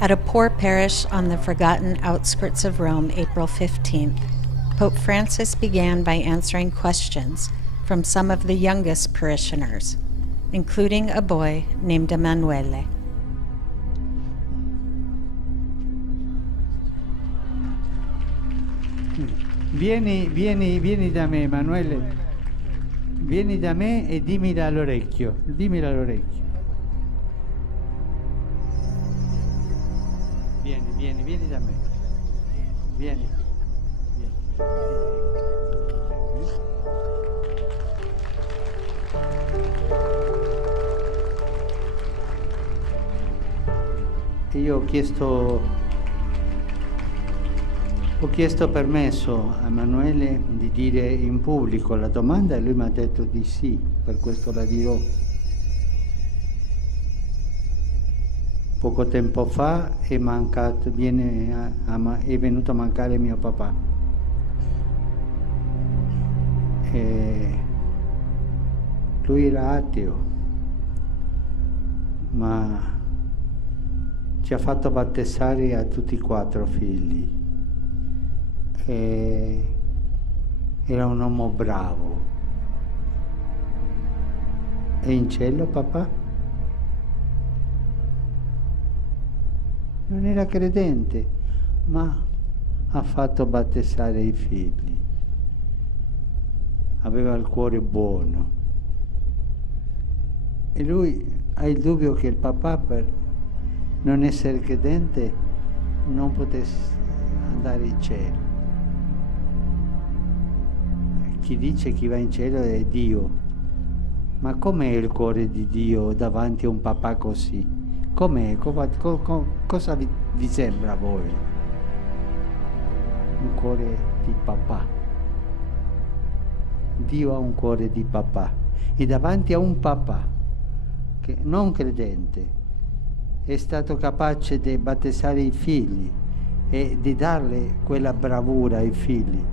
At a poor parish on the forgotten outskirts of Rome, April 15th, Pope Francis began by answering questions from some of the youngest parishioners, including a boy named Emanuele. Vieni da me, Emanuele. Vieni da me e dimmi all'orecchio. Vieni da me. Vieni. Io ho chiesto permesso a Emanuele di dire in pubblico la domanda e lui mi ha detto di sì, per questo la dirò. Poco tempo fa è venuto a mancare mio papà. Lui era ateo, ma ci ha fatto battezzare a tutti e 4 figli. Era un uomo bravo. È in cielo, papà? Non era credente, ma ha fatto battezzare i figli. Aveva il cuore buono. E lui ha il dubbio che il papà, per non essere credente, non potesse andare in cielo. Chi dice che va in cielo è Dio. Ma com'è il cuore di Dio davanti a un papà così? Com'è? Cosa vi sembra a voi? Un cuore di papà. Dio ha un cuore di papà. E davanti a un papà, che non credente, è stato capace di battezzare i figli e di darle quella bravura ai figli.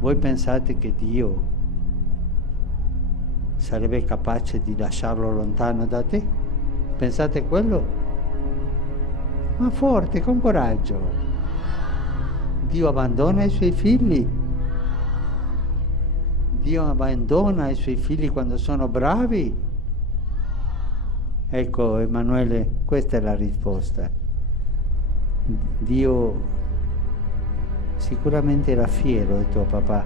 Voi pensate che Dio sarebbe capace di lasciarlo lontano da te? Pensate quello? Ma forte, con coraggio. Dio abbandona i suoi figli. Dio abbandona i suoi figli quando sono bravi. Ecco, Emanuele, questa è la risposta. Dio sicuramente era fiero di tuo papà,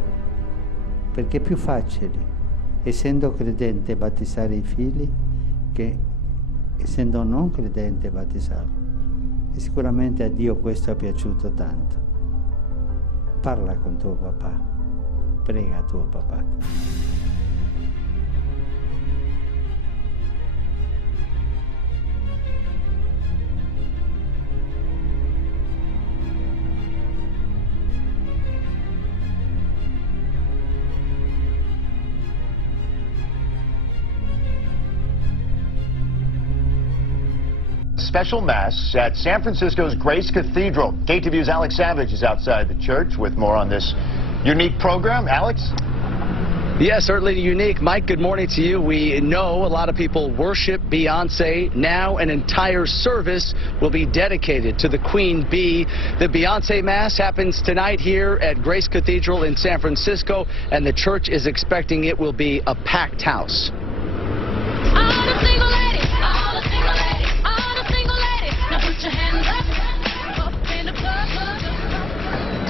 perché è più facile, essendo credente, battezzare i figli che essendo non credente battezzarlo. E sicuramente a Dio questo è piaciuto tanto. Parla con tuo papà, prega tuo papà. Special Mass at San Francisco's Grace Cathedral. KTVU's Alex Savage is outside the church with more on this unique program. Alex? Yes, certainly unique. Mike, good morning to you. We know a lot of people worship Beyonce. Now an entire service will be dedicated to the Queen Bee. The Beyonce Mass happens tonight here at Grace Cathedral in San Francisco, and the church is expecting it will be a packed house.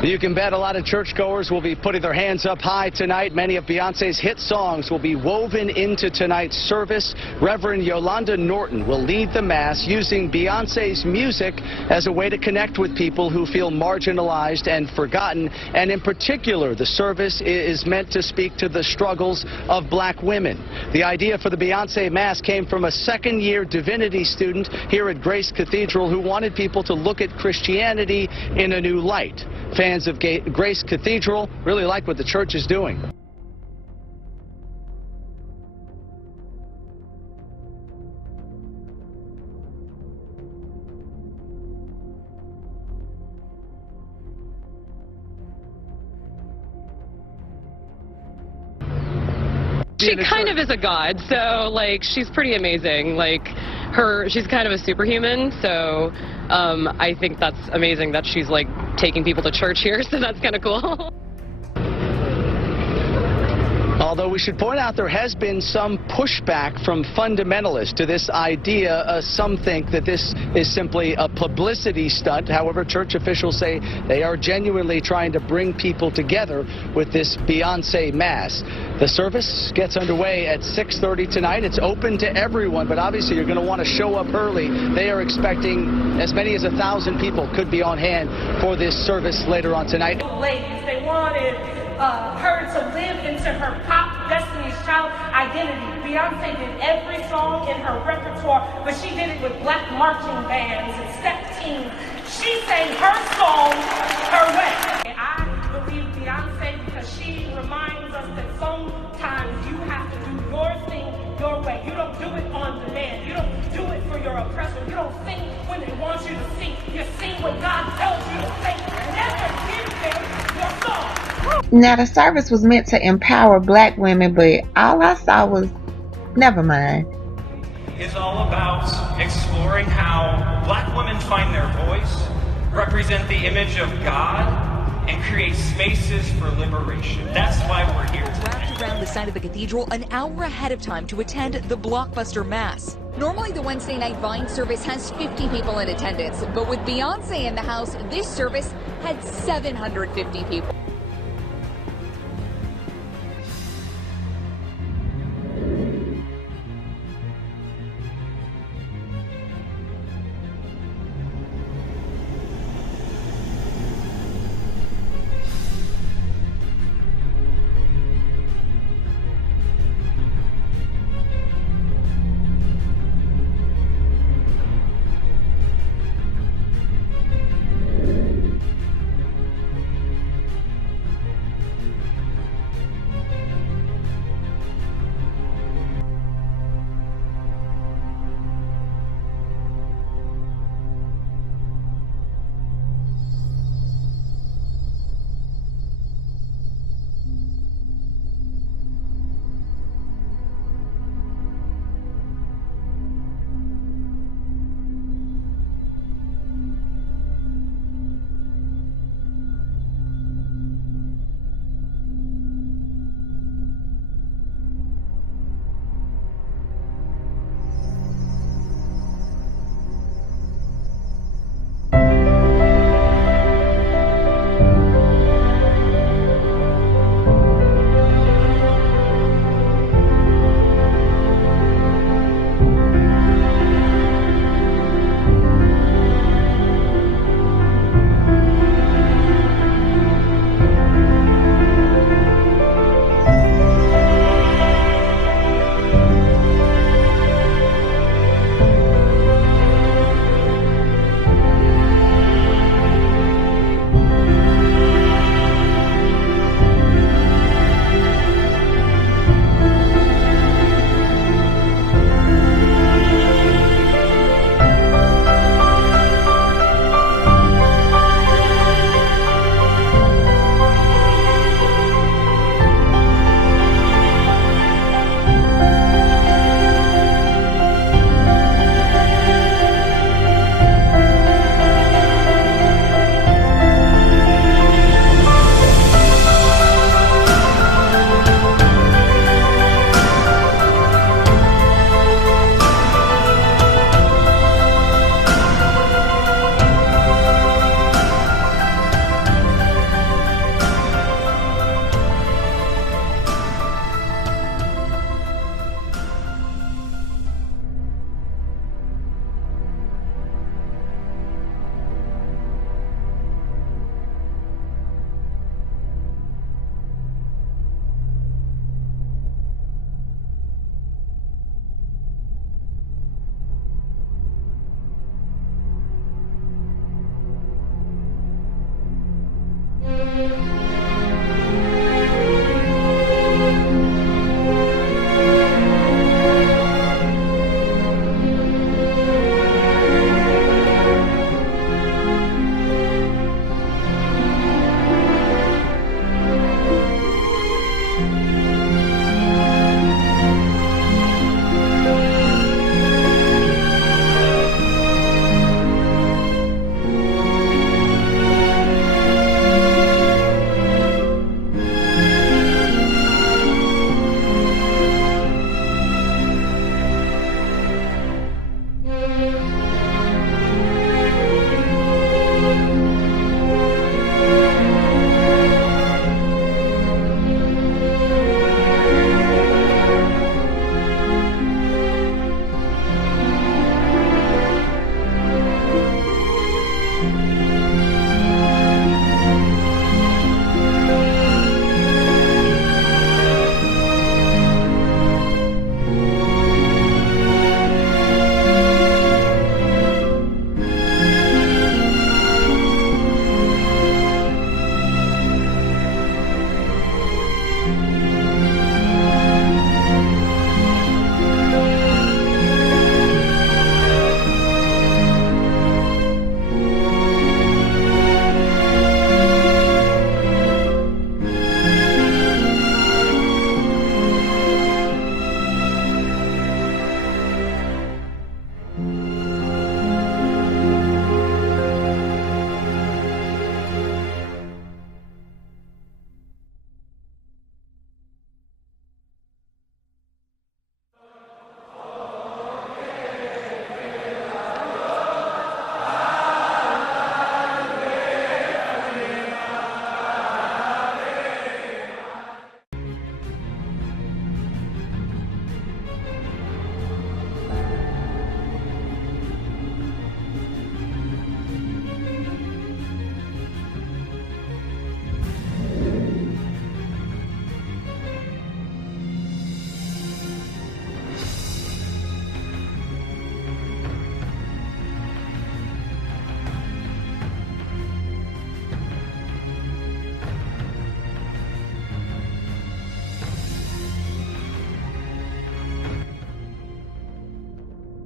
You can bet a lot of churchgoers will be putting their hands up high tonight. Many of Beyonce's hit songs will be woven into tonight's service. Reverend Yolanda Norton will lead the Mass using Beyonce's music as a way to connect with people who feel marginalized and forgotten. And in particular, the service is meant to speak to the struggles of black women. The idea for the Beyonce Mass came from a second-year divinity student here at Grace Cathedral who wanted people to look at Christianity in a new light. Fans of Grace Cathedral really like what the church is doing. She kind of is a god, so like she's pretty amazing. Like she's kind of a superhuman, so I think that's amazing that she's like taking people to church here, so that's kind of cool. Although we should point out there has been some pushback from fundamentalists to this idea. Some think that this is simply a publicity stunt. However, church officials say they are genuinely trying to bring people together with this Beyonce Mass. The service gets underway at 6:30 tonight. It's open to everyone, but obviously you're going to want to show up early. They are expecting as many as 1,000 people could be on hand for this service later on tonight. Ladies, they wanted her to live into her pop Destiny's Child identity. Beyonce did every song in her repertoire, but she did it with black marching bands and step teams. She sang her song her way. And I believe Beyonce because she reminds us that sometimes you have to do your thing your way. You don't do it on demand. You don't do it for your oppressor. You don't sing when they want you to sing. You sing when God tells you to sing. Never give them your song. Now, the service was meant to empower black women, but all I saw was, never mind. It's all about exploring how black women find their voice, represent the image of God, and create spaces for liberation. That's why we're here today. Wrapped around the side of the cathedral an hour ahead of time to attend the blockbuster Mass. Normally, the Wednesday night Vine service has 50 people in attendance, but with Beyonce in the house, this service had 750 people.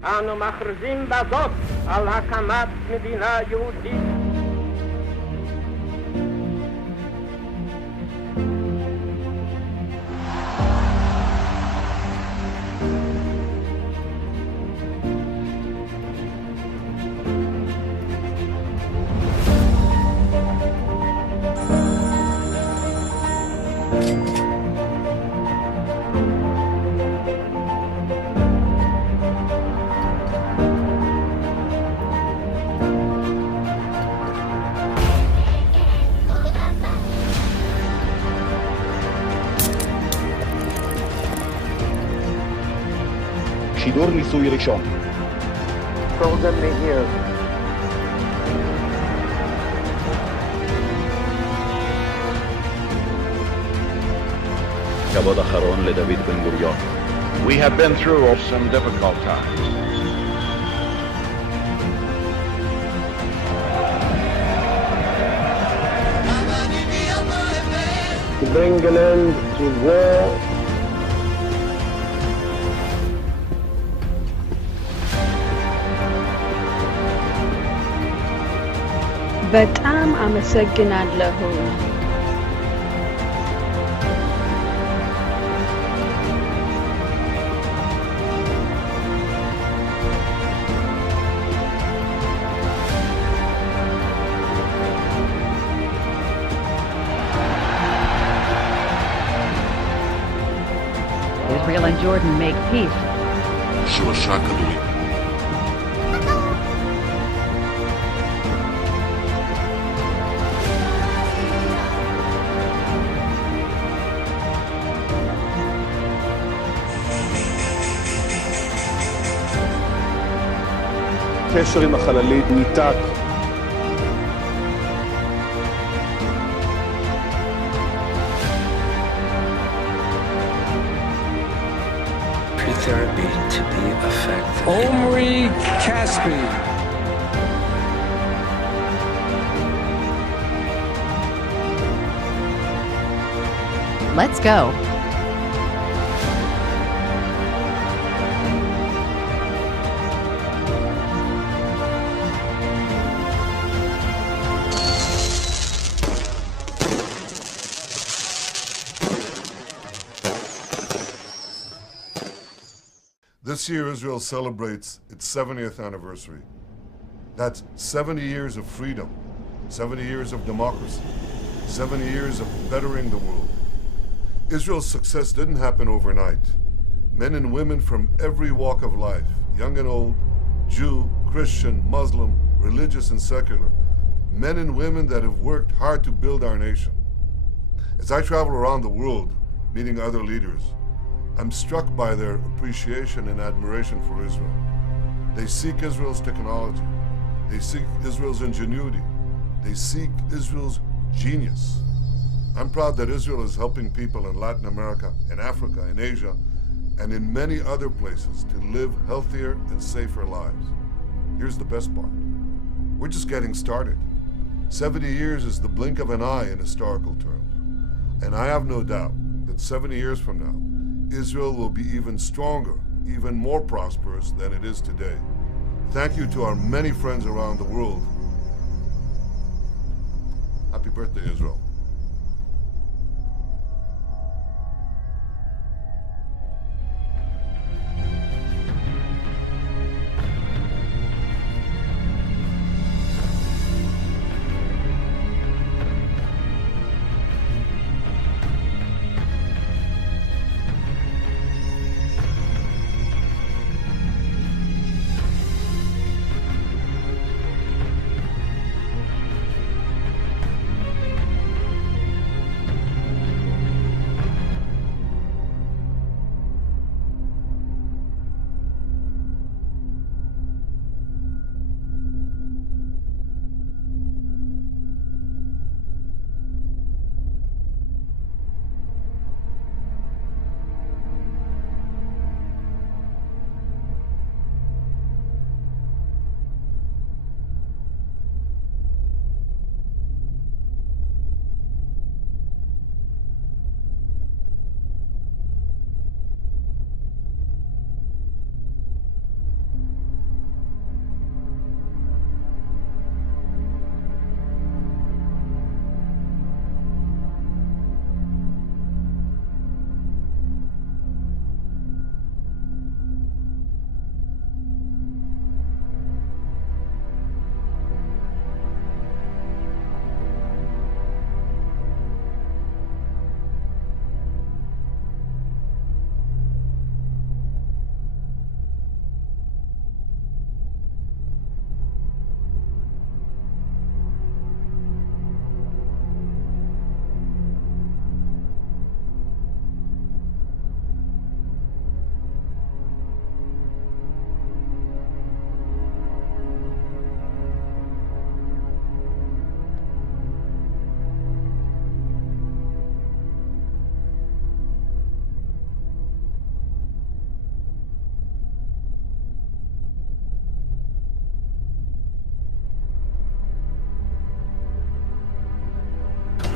אנו מכריזים בזאת על הקמת מדינה יהודית. שידור ניסוי ראשון. Golden Meir. כבוד אחרון לדוד בן גוריון. We have been through some difficult times. To bring an end to war. በጣም አመሰግናለሁ። Israel and Jordan make peace. שלושה כדורים. הקשר עם החללית ניתק. Pre-therapy to be effective. Omri Caspi. Let's go. This year, Israel celebrates its 70th anniversary. That's 70 years of freedom, 70 years of democracy, 70 years of bettering the world. Israel's success didn't happen overnight. Men and women from every walk of life, young and old, Jew, Christian, Muslim, religious and secular, men and women that have worked hard to build our nation. As I travel around the world, meeting other leaders, I'm struck by their appreciation and admiration for Israel. They seek Israel's technology. They seek Israel's ingenuity. They seek Israel's genius. I'm proud that Israel is helping people in Latin America, in Africa, in Asia, and in many other places to live healthier and safer lives. Here's the best part. We're just getting started. 70 years is the blink of an eye in historical terms. And I have no doubt that 70 years from now, Israel will be even stronger, even more prosperous than it is today. Thank you to our many friends around the world. Happy birthday, Israel.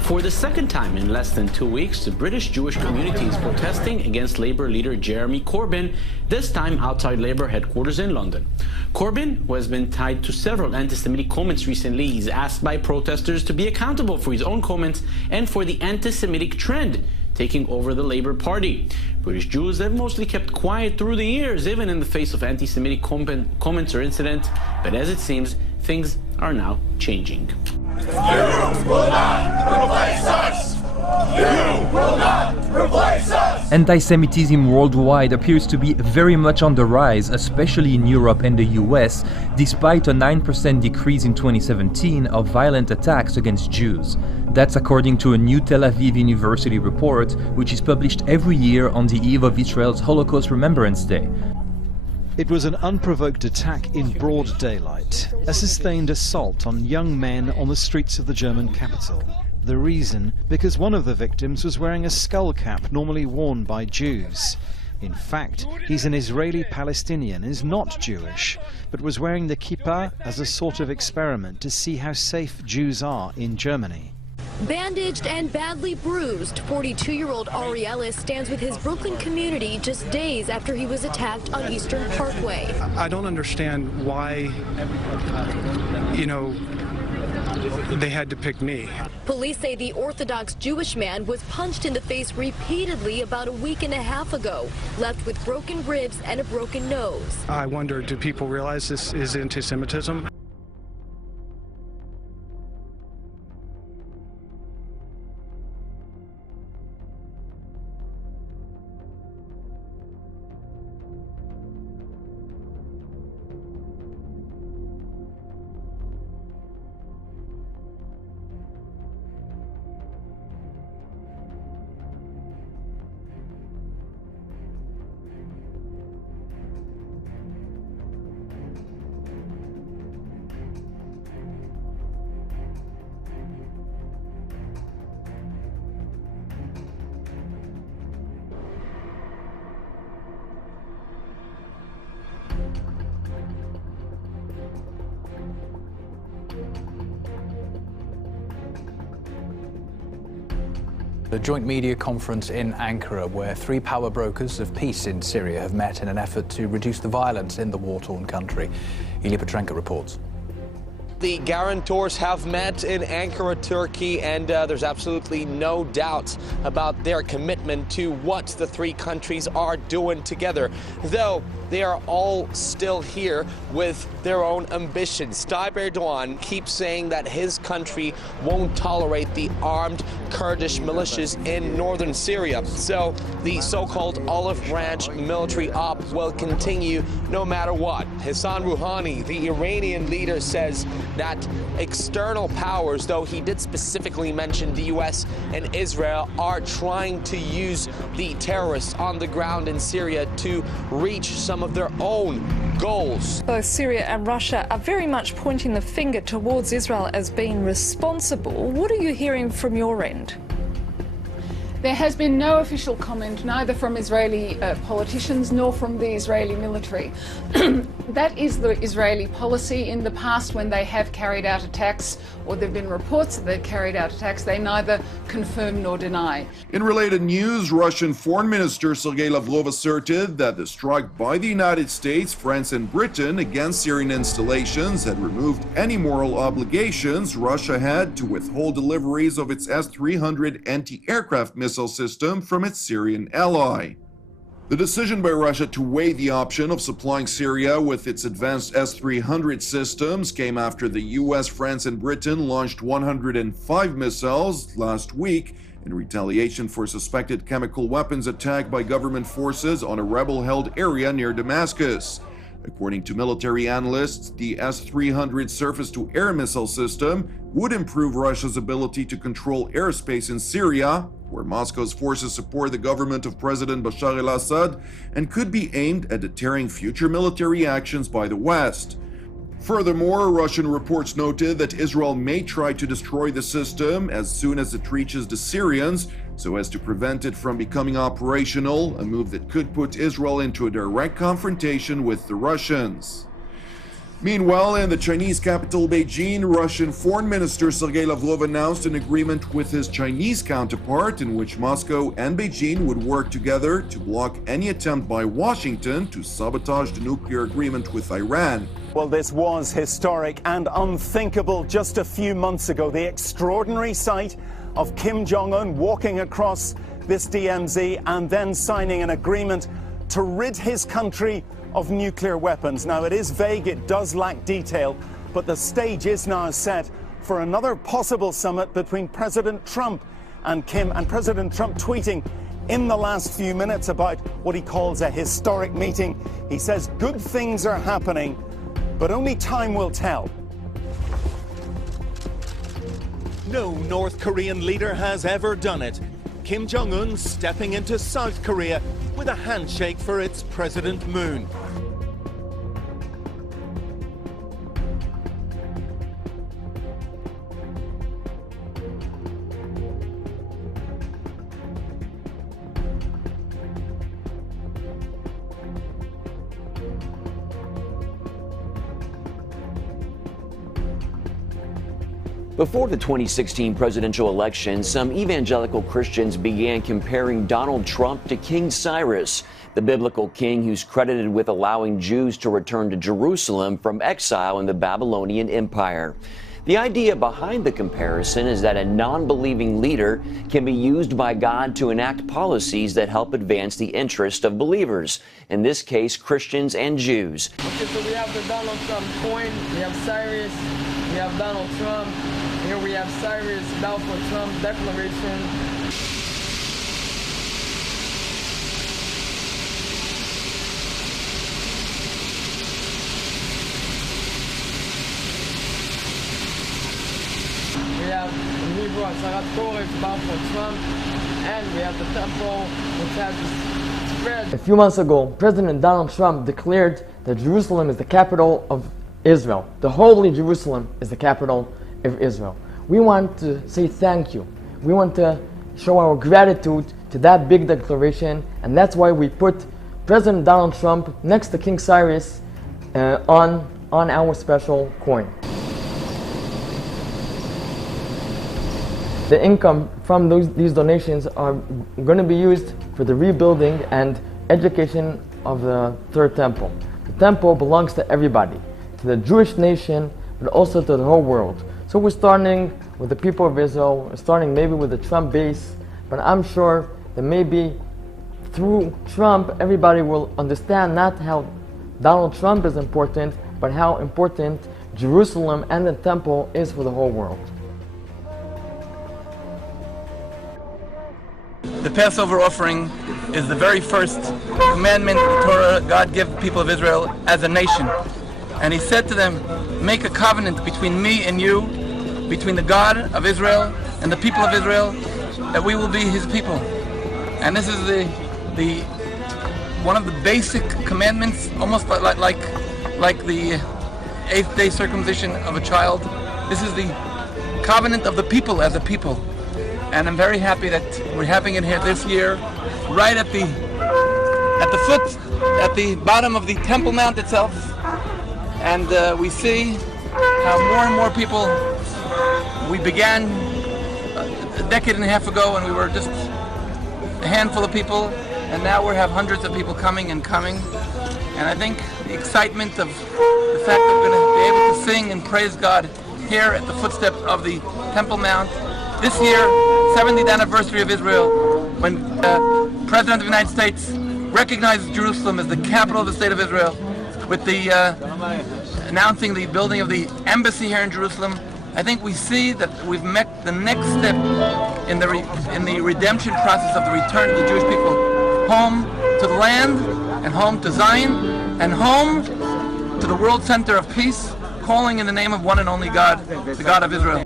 For the second time in less than 2 weeks, the British Jewish community is protesting against Labour leader Jeremy Corbyn, this time outside Labour headquarters in London. Corbyn, who has been tied to several anti-Semitic comments recently, is asked by protesters to be accountable for his own comments and for the anti-Semitic trend taking over the Labour Party. British Jews have mostly kept quiet through the years, even in the face of anti-Semitic comments or incidents, but as it seems, things are now changing. You will not replace us! You will not replace us! Anti-Semitism worldwide appears to be very much on the rise, especially in Europe and the US, despite a 9% decrease in 2017 of violent attacks against Jews. That's according to a new Tel Aviv University report, which is published every year on the eve of Israel's Holocaust Remembrance Day. It was an unprovoked attack in broad daylight, a sustained assault on young men on the streets of the German capital. The reason? Because one of the victims was wearing a skull cap normally worn by Jews. In fact, he's an Israeli Palestinian, is not Jewish, but was wearing the kippah as a sort of experiment to see how safe Jews are in Germany. Bandaged and badly bruised, 42-year-old Arielis stands with his Brooklyn community just days after he was attacked on Eastern Parkway. I don't understand why, they had to pick me. Police say the Orthodox Jewish man was punched in the face repeatedly about a week and a half ago, left with broken ribs and a broken nose. I wonder, do people realize this is anti-Semitism? A joint media conference in Ankara where three power brokers of peace in Syria have met in an effort to reduce the violence in the war-torn country. Ilya Petrenko reports. The guarantors have met in Ankara, Turkey, and there's absolutely no doubt about their commitment to what the three countries are doing together, though they are all still here with their own ambitions. Tayyip Erdogan keeps saying that his country won't tolerate the armed Kurdish militias in northern Syria, so the so-called olive branch military op will continue no matter what. Hassan Rouhani, the Iranian leader, says that external powers, though he did specifically mention the US and Israel, are trying to use the terrorists on the ground in Syria to reach some of their own goals. Both Syria and Russia are very much pointing the finger towards Israel as being responsible. What are you hearing from your end? There has been no official comment, neither from Israeli politicians nor from the Israeli military. That is the Israeli policy. In the past, when they have carried out attacks, or there have been reports that they've carried out attacks, they neither confirm nor deny. In related news, Russian Foreign Minister Sergei Lavrov asserted that the strike by the United States, France and Britain against Syrian installations had removed any moral obligations Russia had to withhold deliveries of its S-300 anti-aircraft missile system from its Syrian ally. The decision by Russia to weigh the option of supplying Syria with its advanced S-300 systems came after the US, France, and Britain launched 105 missiles last week in retaliation for a suspected chemical weapons attack by government forces on a rebel-held area near Damascus. According to military analysts, the S-300 surface-to-air missile system would improve Russia's ability to control airspace in Syria, where Moscow's forces support the government of President Bashar al-Assad, and could be aimed at deterring future military actions by the West. Furthermore, Russian reports noted that Israel may try to destroy the system as soon as it reaches the Syrians, so as to prevent it from becoming operational, a move that could put Israel into a direct confrontation with the Russians. Meanwhile, in the Chinese capital Beijing, Russian Foreign Minister Sergei Lavrov announced an agreement with his Chinese counterpart in which Moscow and Beijing would work together to block any attempt by Washington to sabotage the nuclear agreement with Iran. Well, this was historic and unthinkable just a few months ago. The extraordinary sight of Kim Jong-un walking across this DMZ and then signing an agreement to rid his country of nuclear weapons. Now, it is vague, it does lack detail, but the stage is now set for another possible summit between President Trump and Kim, and President Trump tweeting in the last few minutes about what he calls a historic meeting. He says good things are happening, but only time will tell. No North Korean leader has ever done it. Kim Jong-un stepping into South Korea with a handshake for its President Moon. Before the 2016 presidential election, some evangelical Christians began comparing Donald Trump to King Cyrus, the biblical king who's credited with allowing Jews to return to Jerusalem from exile in the Babylonian Empire. The idea behind the comparison is that a non-believing leader can be used by God to enact policies that help advance the interest of believers, in this case, Christians and Jews. Okay, so we have the Donald Trump coin, we have Cyrus, we have Donald Trump. Here we have Cyrus Balfour Trump Declaration. We have in Hebrew Sarat Balfour Trump, and we have the temple which has spread. A few months ago, President Donald Trump declared that Jerusalem is the capital of Israel. The Holy Jerusalem is the capital of Israel. We want to say thank you. We want to show our gratitude to that big declaration, and that's why we put President Donald Trump next to King Cyrus on our special coin. The income from these donations are going to be used for the rebuilding and education of the Third Temple. The temple belongs to everybody, to the Jewish nation, but also to the whole world. So we're starting with the people of Israel, we're starting maybe with the Trump base, but I'm sure that maybe through Trump, everybody will understand not how Donald Trump is important, but how important Jerusalem and the temple is for the whole world. The Passover offering is the very first commandment the Torah God gave the people of Israel as a nation. And he said to them, make a covenant between me and you, between the God of Israel and the people of Israel, that we will be his people. And this is the one of the basic commandments, almost like the 8th day circumcision of a child. This is the covenant of the people as a people. And I'm very happy that we're having it here this year, right at the bottom of the Temple Mount itself. And we see how more and more people, we began a decade and a half ago and we were just a handful of people, and now we have hundreds of people coming and coming. And I think the excitement of the fact that we're going to be able to sing and praise God here at the footsteps of the Temple Mount. This year, 70th anniversary of Israel, when President of the United States recognized Jerusalem as the capital of the state of Israel, with the announcing the building of the embassy here in Jerusalem. I think we see that we've met the next step in the redemption process of the return of the Jewish people home to the land, and home to Zion, and home to the world center of peace, calling in the name of one and only God, the God of Israel.